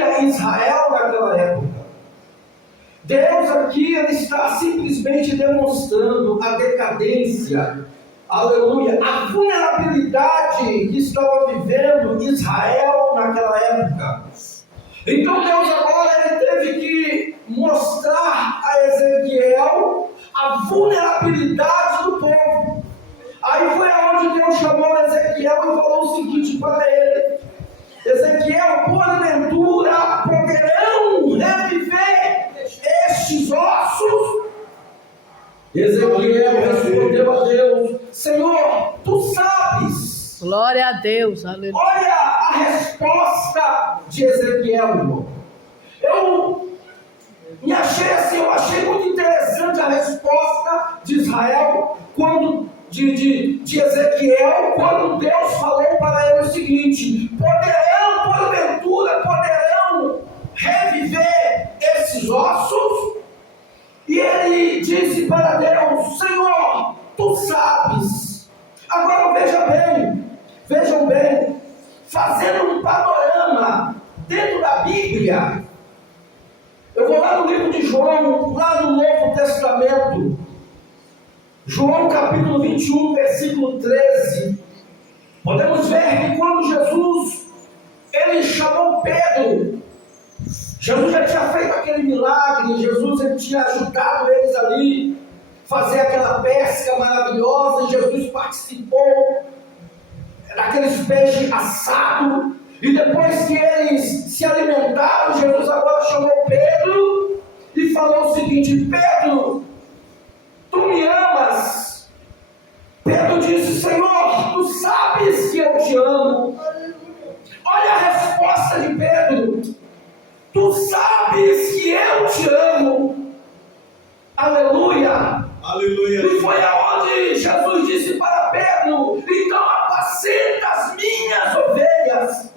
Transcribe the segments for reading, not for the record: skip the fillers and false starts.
vivia Israel naquela época. Deus aqui ele está simplesmente demonstrando a decadência, aleluia, a vulnerabilidade que estava vivendo Israel naquela época. Então Deus agora ele teve que mostrar a Ezequiel a vulnerabilidade do povo. Aí foi aonde Deus chamou Ezequiel e falou o seguinte para ele: Ezequiel, porventura poderão reviver estes ossos? Ezequiel respondeu a Deus: Senhor, tu sabes. Glória a Deus, aleluia. Olha a resposta de Ezequiel, irmão. Eu achei muito interessante a resposta de Israel, de Ezequiel, quando Deus falou para ele o seguinte: porventura poderão reviver esses ossos? E ele disse para Deus: Senhor, tu sabes. Agora vejam bem, fazendo um panorama dentro da Bíblia. Eu vou lá no livro de João, lá no Novo Testamento, João capítulo 21, versículo 13. Podemos ver que quando Jesus, ele chamou Pedro, Jesus já tinha feito aquele milagre, Jesus ele tinha ajudado eles ali, fazer aquela pesca maravilhosa, e Jesus participou daqueles peixes assados, e depois que eles se alimentaram, Jesus agora chamou Pedro e falou o seguinte: Pedro, tu me amas? Pedro disse: Senhor, tu sabes que eu te amo. Olha a resposta de Pedro: tu sabes que eu te amo. Aleluia. Aleluia. E foi aonde Jesus disse para Pedro: então apacenta as minhas ovelhas.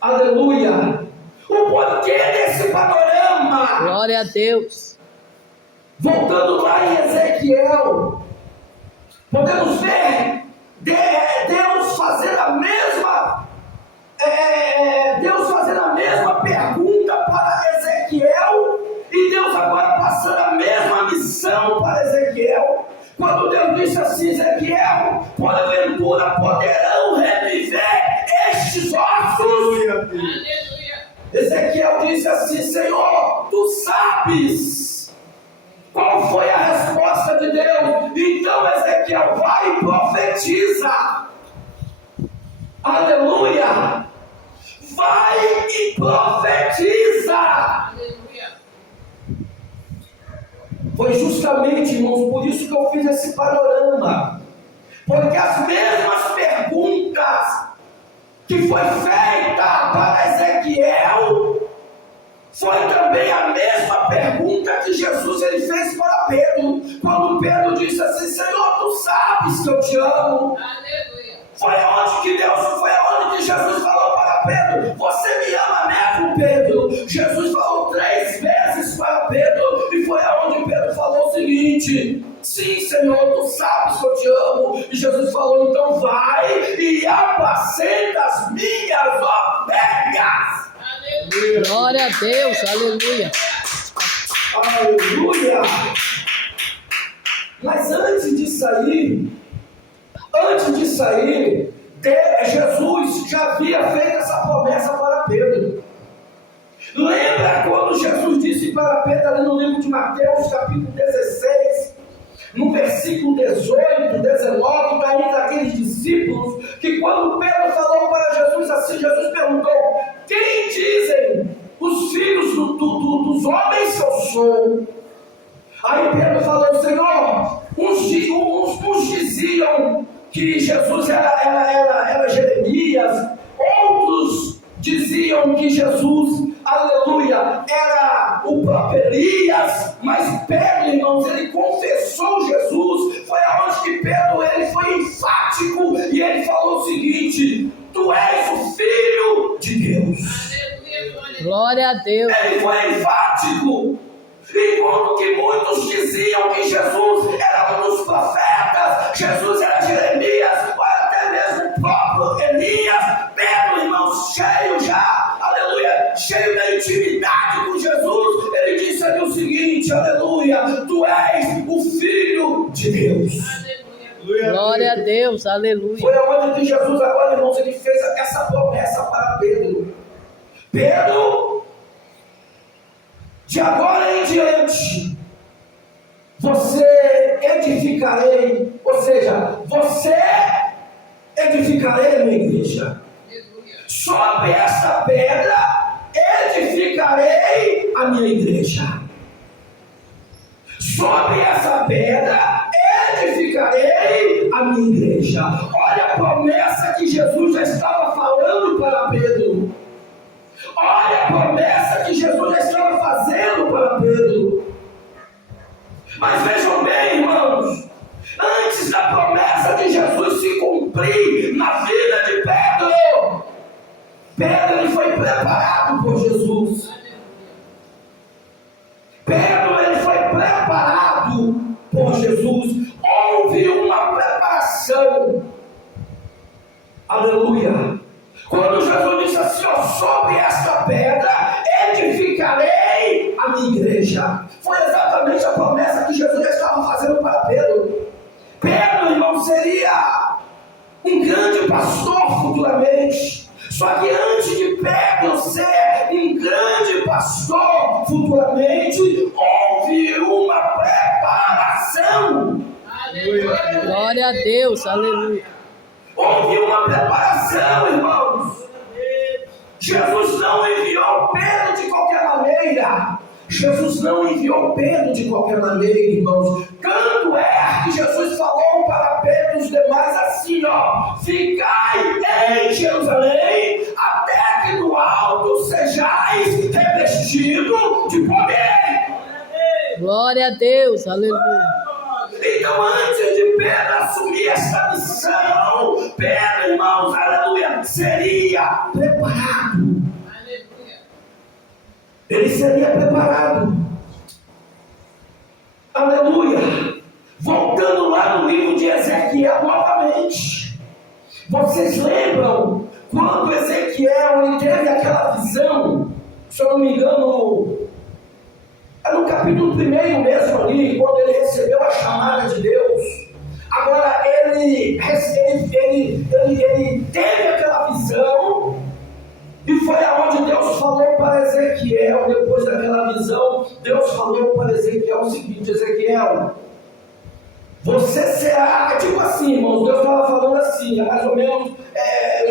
Aleluia. O porquê desse panorama? Glória a Deus. Voltando lá em Ezequiel, podemos ver Deus fazer a mesma pergunta para Ezequiel, e Deus agora passando a mesma missão para Ezequiel, quando Deus disse assim: Ezequiel, porventura poderão reviver estes ossos? Aleluia. Ezequiel disse assim: Senhor, tu sabes. Qual foi a resposta de Deus? Então Ezequiel vai e profetiza. Aleluia. Vai e profetiza. Aleluia. Foi justamente, irmãos, por isso que eu fiz esse panorama. Porque as mesmas perguntas que foi feita para Ezequiel, foi também a mesma pergunta que Jesus ele fez para Pedro, quando Pedro disse assim: Senhor, tu sabes que eu te amo. Aleluia. Foi aonde que Jesus falou para Pedro: você me ama mesmo, Pedro? Jesus falou 3 vezes para Pedro, e foi aonde Pedro falou o seguinte: sim, Senhor, tu sabes que eu te amo. E Jesus falou: então vai e apacenta as minhas ovelhas. Aleluia. Glória a Deus, aleluia. Aleluia. Mas antes de sair, Jesus já havia feito essa promessa para Pedro. Lembra quando Jesus disse para Pedro ali no livro de Mateus, capítulo 16, no versículo 18, 19, está aí daqueles discípulos, que quando Pedro falou para Jesus assim, Jesus perguntou: quem dizem os filhos dos homens que eu sou? Aí Pedro falou: Senhor, uns diziam que Jesus era Jeremias, outros diziam que Jesus, aleluia, era o próprio Elias. Mas Pedro, irmãos, ele confessou Jesus. Foi aonde que Pedro ele foi enfático, e ele falou o seguinte: tu és o Filho de Deus. Glória a Deus. Ele foi enfático. Enquanto que muitos diziam que Jesus era um dos profetas, Jesus era Jeremias, ou até mesmo o próprio Elias, Pedro, irmãos, cheio já, aleluia, Glória a Deus, aleluia. Foi aonde que Jesus agora, irmãos, ele fez essa promessa para Pedro. Pedro, de agora em diante, você edificarei, ou seja, você edificarei a minha igreja. Sobre essa pedra edificarei a minha igreja. Sobre essa pedra edificarei a minha igreja. Olha a promessa que Jesus já estava falando para Pedro. Olha a promessa que Jesus já estava fazendo para Pedro. Mas vejam bem, irmãos, antes da promessa de Jesus se cumprir na vida de Pedro, Pedro ele foi preparado por Jesus. Pedro ele foi preparado por Jesus. Houve uma preparação. Aleluia. Quando Jesus disse assim, ó, sobre esta pedra edificarei a minha igreja, foi exatamente a promessa que Jesus já estava fazendo para Pedro. Pedro, irmão, seria um grande pastor futuramente. Só que antes de Pedro ser um grande pastor futuramente, houve uma preparação. Aleluia. Glória a Deus, aleluia. Houve uma preparação, irmãos. Jesus não enviou Pedro de qualquer maneira. Jesus não enviou Pedro de qualquer maneira, irmãos. Tanto é que Jesus falou para Pedro e os demais assim, ó: ficai em Jerusalém, até que do alto sejais revestidos de poder. Glória a Deus, aleluia. Então, antes de Pedro assumir essa missão, Pedro, irmãos, aleluia, seria preparado. Aleluia. Ele seria preparado. Aleluia. Voltando lá no livro de Ezequiel novamente. Vocês lembram quando Ezequiel ele teve aquela visão? Se eu não me engano, é no capítulo 1 mesmo ali, quando ele recebeu a chamada de Deus. Agora ele teve aquela visão, e foi aonde Deus falou para Ezequiel. Depois daquela visão, Deus falou para Ezequiel o seguinte: Ezequiel, você será, tipo assim, irmãos, Deus estava falando assim, mais ou menos, é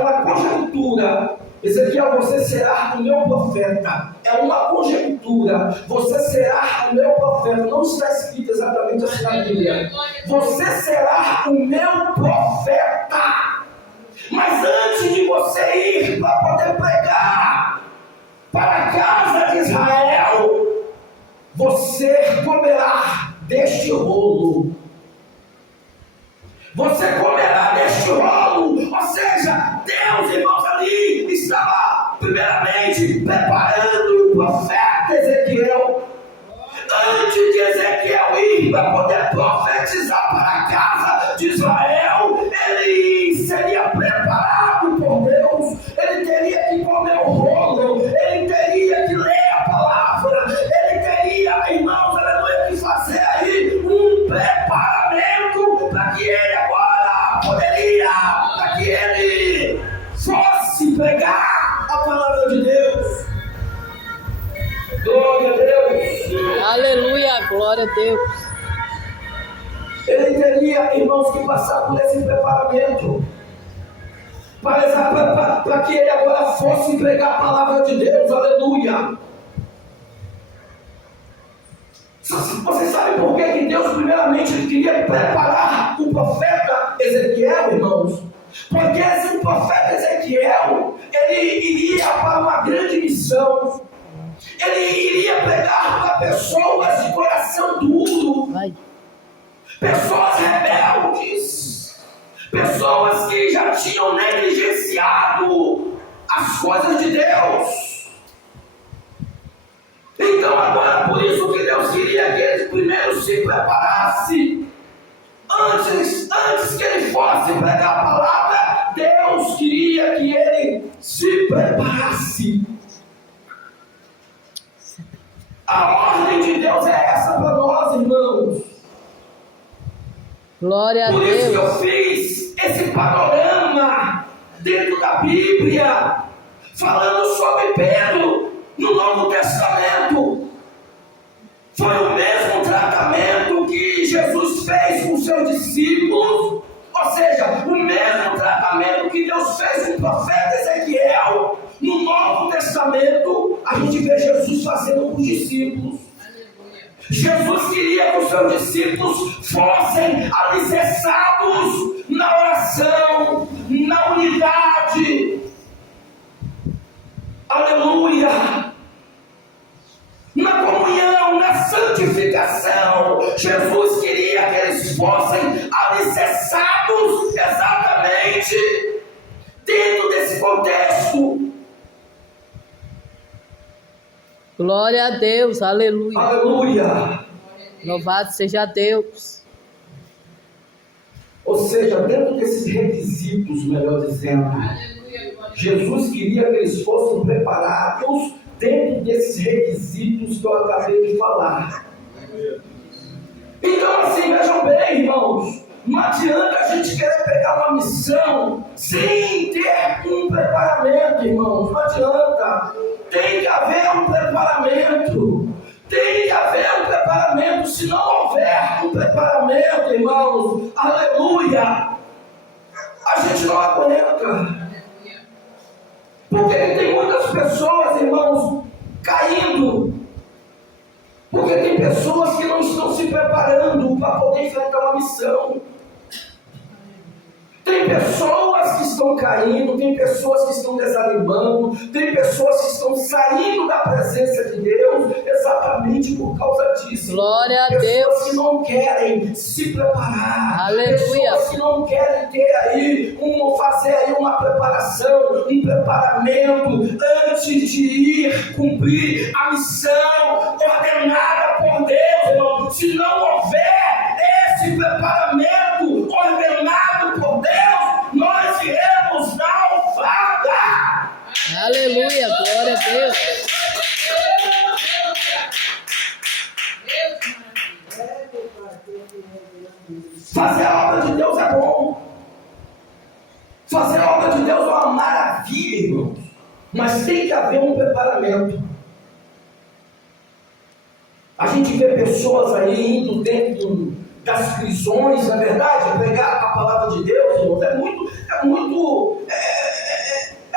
uma conjectura. Ezequiel, você será o meu profeta. É uma conjectura. Você será o meu profeta. Não está escrito exatamente assim na Bíblia. Você será o meu profeta. Mas antes de você ir para poder pregar para a casa de Israel, você comerá deste rolo. Você comerá deste rolo. Ou seja, Deus, irmãos, ali estava primeiramente preparando o profeta Ezequiel. Antes de Ezequiel ir para poder profetizar para a casa de Israel, ele seria preparado por Deus. Ele teria que comer o rolo, ele teria que ler a palavra, ele teria, irmãos, aleluia, que fazer aí um preparamento para que ele agora poderia, para que ele fosse pregar a palavra de Deus. Glória a Deus. Aleluia, glória a Deus. Ele teria, irmãos, que passar por esse preparamento para que ele agora fosse pregar a palavra de Deus. Aleluia. Vocês sabem por que Deus primeiramente ele queria preparar o profeta Ezequiel, irmãos? Porque esse profeta Ezequiel, ele iria para uma grande missão. Ele iria pregar para pessoas de coração duro, pessoas rebeldes, pessoas que já tinham negligenciado as coisas de Deus. Então agora, por isso que Deus queria que ele primeiro se preparasse. Antes que ele fosse pregar a palavra, Deus queria que ele se preparasse. A ordem de Deus é essa para nós, irmãos. Glória a Por isso que eu Deus. fiz esse panorama dentro da Bíblia, falando sobre Pedro no Novo Testamento. Foi o mesmo tratamento que Jesus fez com seus discípulos, ou seja, o mesmo tratamento que Deus fez com o profeta Ezequiel. No Novo Testamento, a gente vê Jesus fazendo com os discípulos. Jesus queria que os seus discípulos fossem alicerçados na oração, na unidade. Aleluia! Na comunhão, na santificação. Jesus queria que eles fossem alicerçados exatamente dentro desse contexto. Glória a Deus. Aleluia. Aleluia! Louvado seja Deus. Ou seja, dentro desses requisitos, melhor dizendo, Jesus queria que eles fossem preparados dentro desses requisitos que eu acabei de falar. Então, assim, vejam bem, irmãos, não adianta a gente querer pegar uma missão sem ter um preparamento, irmãos, não adianta. Tem que haver um preparamento. Tem que haver um preparamento. Se não houver um preparamento, irmãos, aleluia, a gente não aguenta. Porque tem muitas pessoas, irmãos, caindo. Porque tem pessoas que não estão se preparando para poder enfrentar uma missão. Tem pessoas que estão caindo, tem pessoas que estão desanimando, tem pessoas que estão saindo da presença de Deus exatamente por causa disso. Glória a Deus. Pessoas que Deus. não querem se preparar. Aleluia. Pessoas que não querem ter aí, fazer aí uma preparação, um preparamento antes de ir cumprir a missão ordenada por Deus, irmão. Se não houver esse preparamento ordenado por Deus, nós iremos naufragar. Aleluia. Glória a Deus. Fazer a obra de Deus é bom. Fazer a obra de Deus é uma maravilha, irmãos. Mas tem que haver um preparamento. A gente vê pessoas aí indo dentro das prisões, na verdade, pregar a palavra de Deus, irmãos. É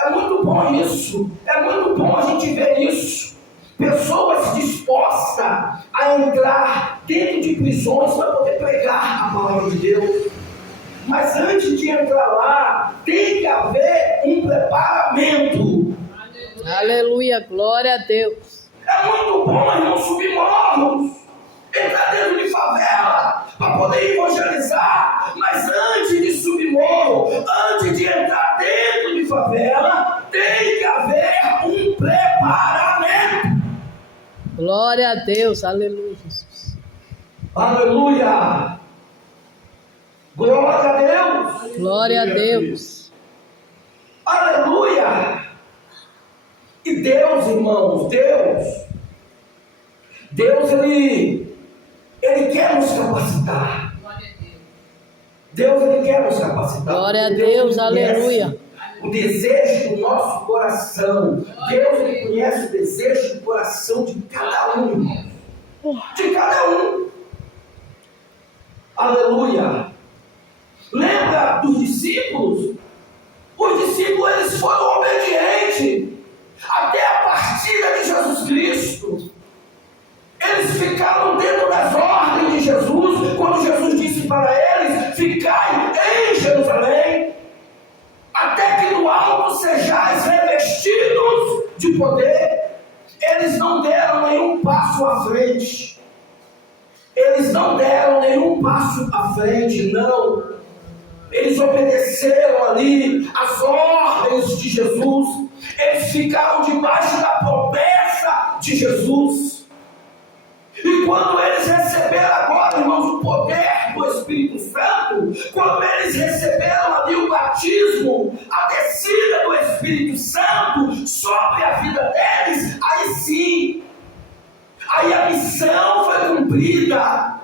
muito bom isso. É muito bom a gente ver isso. Pessoas dispostas a entrar dentro de prisões para poder pregar a palavra de Deus. Mas antes de entrar lá, tem que haver um preparamento. Aleluia. Glória a Deus. É muito bom, irmão, subir morros, entrar dentro de favela para poder evangelizar. Mas antes de subir morro, antes de entrar dentro de favela, tem que haver um preparamento. Glória a Deus. Aleluia, Jesus. Aleluia! Glória a Deus! Glória a Deus. Aleluia! E Deus, irmãos, Deus ele quer nos capacitar. Deus ele quer nos capacitar. Glória a Deus, Deus. ele Aleluia. conhece o desejo do nosso coração. Deus ele conhece o desejo do coração de cada um, irmão. De cada um. Aleluia. Lembra dos discípulos? Os discípulos eles foram obedientes até a partida de Jesus Cristo. Eles ficaram dentro das ordens de Jesus, quando Jesus disse para eles: ficai em Jerusalém, até que do alto sejais revestidos de poder. Eles não deram nenhum passo à frente. Eles não deram nenhum passo à frente, não. Eles obedeceram ali as ordens de Jesus. Eles ficaram debaixo da promessa de Jesus. E quando eles receberam agora, irmãos, o poder do Espírito Santo, quando eles receberam ali o batismo, a descida do Espírito Santo sobre a vida deles, aí sim, aí a missão foi cumprida.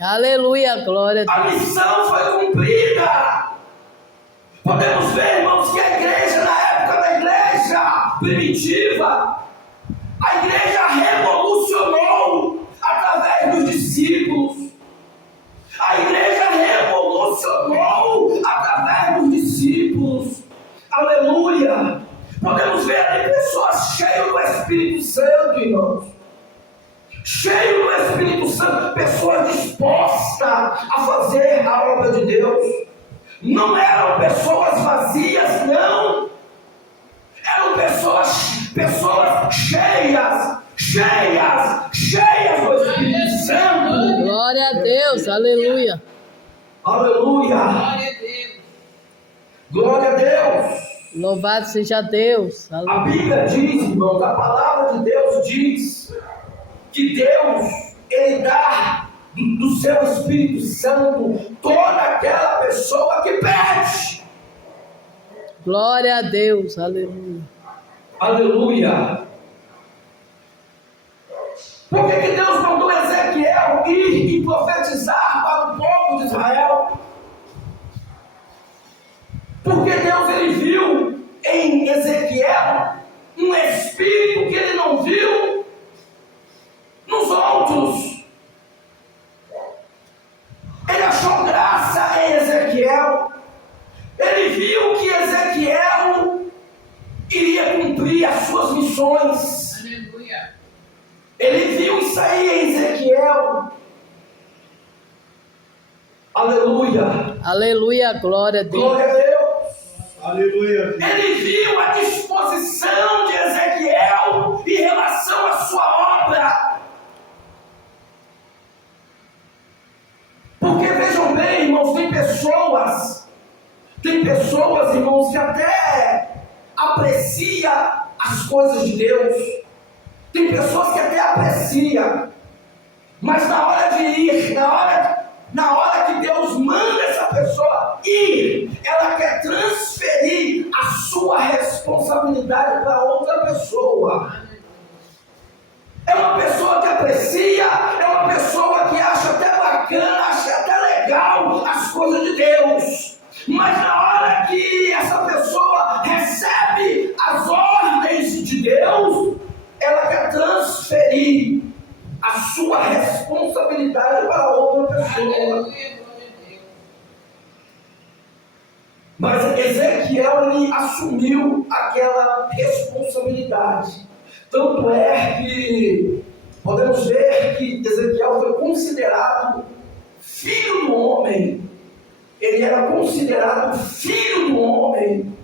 Aleluia, glória a A Deus. missão foi cumprida. Podemos ver, irmãos, que a igreja, na época da igreja primitiva, a igreja revolucionou através dos discípulos. A igreja revolucionou através dos discípulos. Aleluia. Podemos ver ali pessoas cheias do Espírito Santo, irmãos. Cheias do Espírito Santo, pessoas dispostas a fazer a obra de Deus. Não eram pessoas vazias, não. Eram pessoas cheias do Espírito Santo. Glória a Deus, aleluia. Aleluia. Glória a Deus. Glória a Deus. Louvado seja Deus. A Aleluia. Bíblia diz, irmãos, a palavra de Deus diz que Deus, Ele dá do seu Espírito Santo toda aquela pessoa que pede. Glória a Deus, aleluia. Aleluia. Por que Deus mandou Ezequiel ir e profetizar para o povo de Israel? Porque Deus, ele viu em Ezequiel um espírito que ele não viu nos outros. Ele achou graça em Ezequiel. Ele viu que Ezequiel iria cumprir as suas missões. Aleluia. Ele viu isso aí em Ezequiel. Aleluia. Aleluia, glória a Deus. Glória a Deus. Aleluia. Ele viu a disposição de Ezequiel em relação à sua obra. Porque vejam bem, irmãos, tem pessoas, irmãos, que até aprecia as coisas de Deus. Tem pessoas que até aprecia, mas na hora de ir, na hora que Deus manda essa pessoa ir, ela quer transferir a sua responsabilidade para outra pessoa. É uma pessoa que aprecia, é uma pessoa que acha até bacana, acha até legal as coisas de Deus. Mas na hora que essa pessoa recebe as ordens de Deus, ela quer transferir a sua responsabilidade para outra pessoa. Aleluia, glória a Deus. Mas Ezequiel, ele assumiu aquela responsabilidade. Tanto é que podemos ver que Ezequiel foi considerado filho do homem. Ele era considerado filho do homem.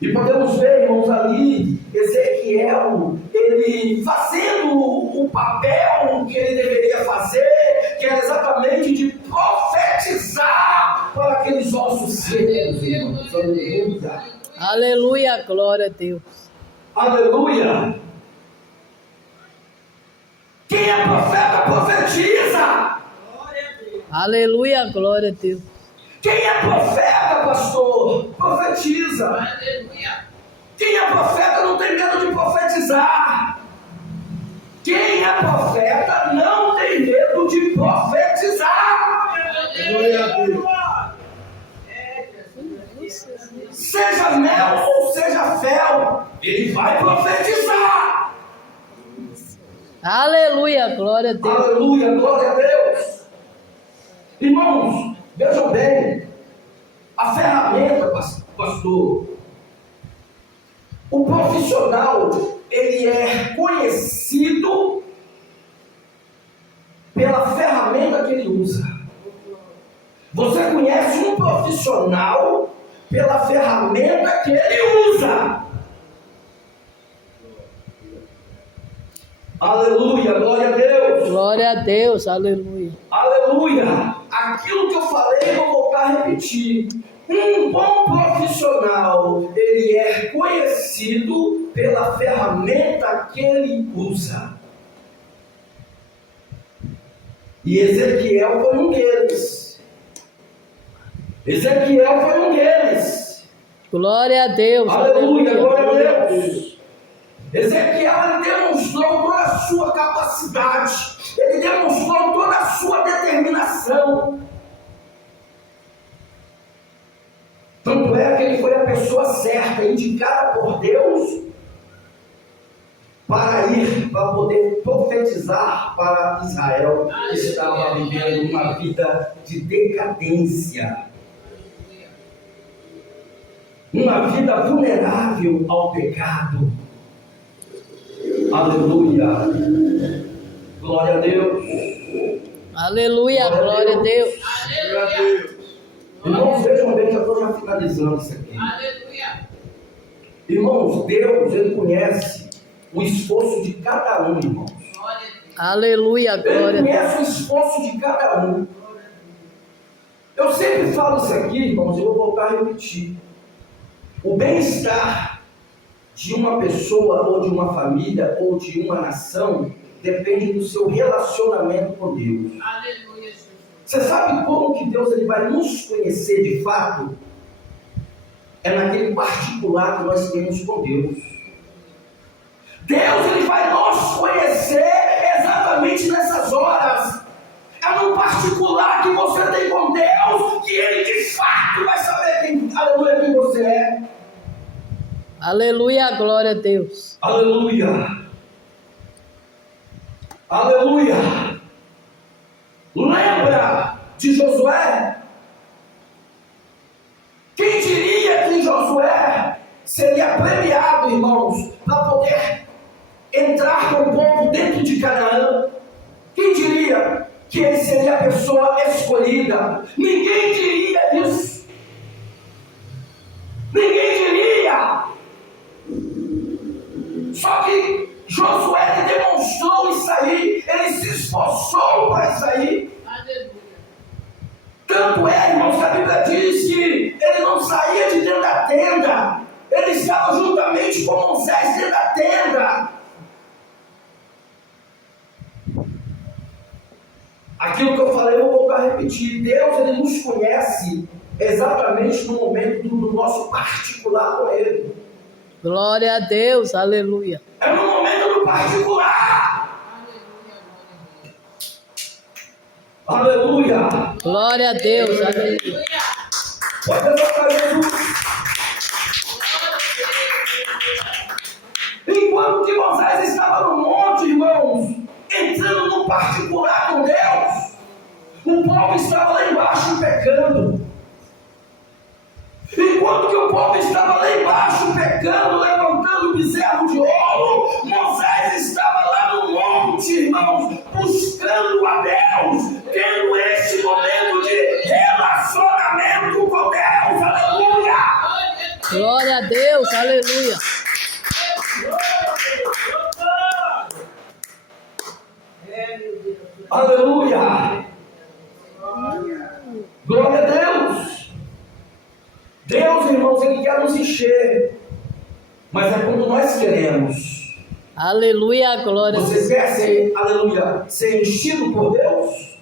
E podemos ver, irmãos, ali Ezequiel, ele fazendo o papel que ele deveria fazer, que era exatamente de profetizar para aqueles ossos secos, irmãos. Aleluia. Aleluia, glória a Deus. Aleluia. Quem é profeta, profetiza. Aleluia, glória a Deus. Quem é profeta, pastor, profetiza. Aleluia. Quem é profeta não tem medo de profetizar. Quem é profeta não tem medo de profetizar. Glória a Deus. Seja mel ou seja fel, ele vai profetizar. Aleluia, glória a Deus. Aleluia, glória a Deus. Irmãos, vejam bem, a ferramenta, pastor, o profissional, ele é conhecido pela ferramenta que ele usa. Você conhece um profissional pela ferramenta que ele usa. Aleluia, glória a Deus. Glória a Deus, aleluia. Aleluia. Aquilo que eu falei, vou voltar a repetir. Um bom profissional, ele é conhecido pela ferramenta que ele usa. E Ezequiel foi um deles. Glória a Deus. Aleluia, glória a Deus. Ezequiel ele demonstrou toda a sua capacidade, ele demonstrou toda a sua determinação. Tanto é que ele foi a pessoa certa, indicada por Deus, para poder profetizar para Israel, que estava vivendo uma vida de decadência, uma vida vulnerável ao pecado. Aleluia, glória a Deus. Aleluia, glória a Deus. Glória a Deus. Irmãos, vejam bem que eu estou já finalizando isso aqui. Aleluia. Irmãos, Deus, ele conhece o esforço de cada um, irmãos. Glória a Deus. Aleluia, Ele glória a Deus. conhece o esforço de cada um. Eu sempre falo isso aqui, irmãos, e eu vou voltar a repetir. O bem-estar de uma pessoa, ou de uma família, ou de uma nação, depende do seu relacionamento com Deus. Aleluia, Jesus. Você sabe como que Deus ele vai nos conhecer de fato? É naquele particular que nós temos com Deus. Deus ele vai nos conhecer exatamente nessas horas. É no particular que você tem com Deus que ele de fato vai saber aleluia, quem você é. Aleluia, glória a Deus. Aleluia. Aleluia. Lembra de Josué? Quem diria que Josué seria premiado, irmãos, para poder entrar com o povo dentro de Canaã? Quem diria que ele seria a pessoa escolhida? Ninguém diria isso. Ninguém diria. Só que Josué ele demonstrou isso aí, ele se esforçou para isso aí. Aleluia. Tanto é, irmãos, que a Bíblia diz que ele não saía de dentro da tenda, ele estava juntamente com Moisés dentro da tenda. Aquilo que eu falei, eu vou voltar a repetir. Deus ele nos conhece exatamente no momento do nosso particular com Ele. Glória a Deus, aleluia. É no momento do particular. Aleluia, Aleluia. Glória a Deus, aleluia. aleluia. Pode exaltar Jesus. Enquanto que Moisés estava no monte, irmãos, entrando no particular com Deus, o povo estava lá embaixo pecando. Enquanto que o povo estava lá embaixo pecando, levantando o bezerro de ouro, Moisés estava lá no monte, irmãos, buscando a Deus, tendo esse momento de relacionamento com Deus. Aleluia! Glória a Deus, aleluia. Aleluia! Glória a Deus! Deus, irmãos, Ele quer nos encher, mas é quando nós queremos. Aleluia, glória a Você Deus. quer ser, aleluia, ser enchido por Deus?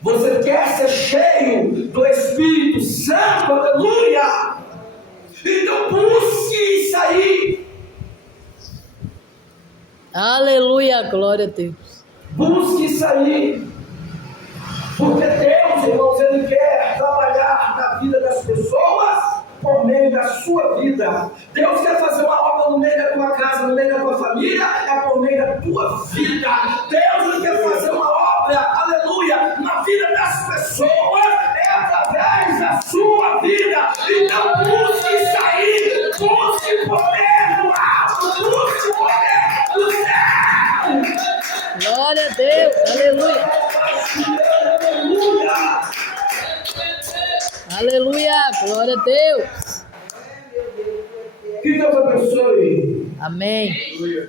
Você quer ser cheio do Espírito Santo? Aleluia! Então busque isso aí. Aleluia, glória a Deus. Busque isso aí. Porque Deus, irmãos, Ele quer trabalhar na vida das pessoas por meio da sua vida. Deus quer fazer uma obra no meio da tua casa, no meio da tua família, é por meio da tua vida. Deus Ele quer fazer uma obra, aleluia, na vida das pessoas, é através da sua vida. Então busque isso aí, busque o poder do alto, busque o poder do céu. Glória a Deus, aleluia. Aleluia, glória a Deus. Que Deus abençoe. Amém. Aleluia.